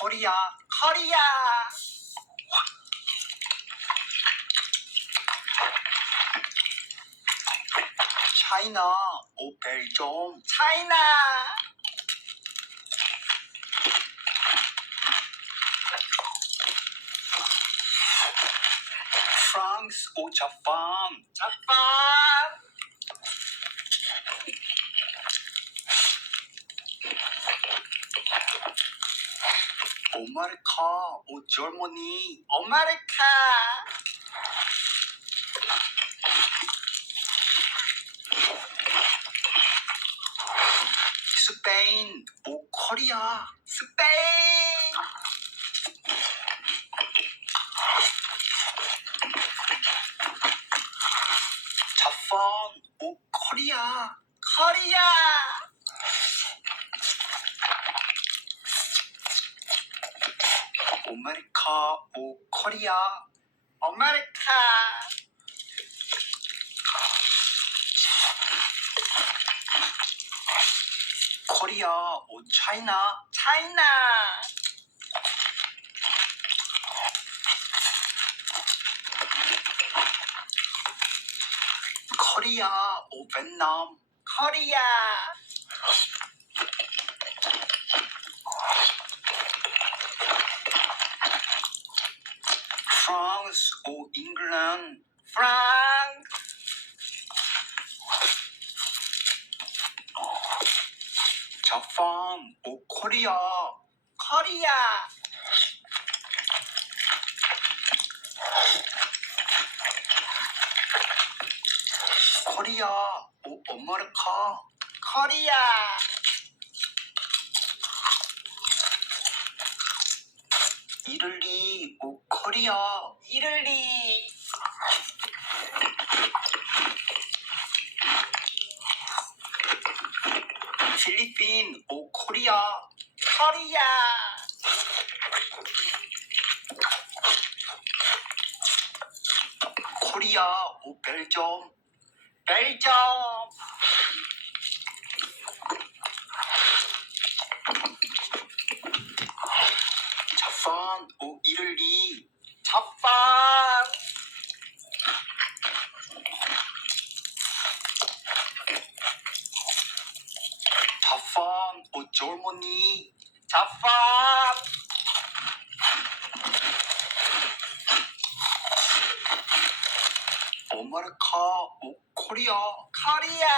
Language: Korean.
코리아, 코리아, 차이나, 벨좀, 차이나, 프랑스, 자판, 자판, 오마르카, 절머니, 오마르카, 스페인, 코리아, 스페인, 자판, 코리아, 코리아, 오마르카, 코리아, 오마르카, 코리아, 차이나, 차이나, 코리아, 베트남, 코리아, 프랑스, 잉글랜드, 프랑스, 자판, 코리아, 코리아, 코리아, 오마르카, 코리아, 이탈리, 코리아, 이를리, 필리핀, 코리아, 코리아, 코리아, 벨좀, 벨점, 자판, 이탈리, 자판, 자판, 절머니, 자판, 오마르카, 코리아, 코리아,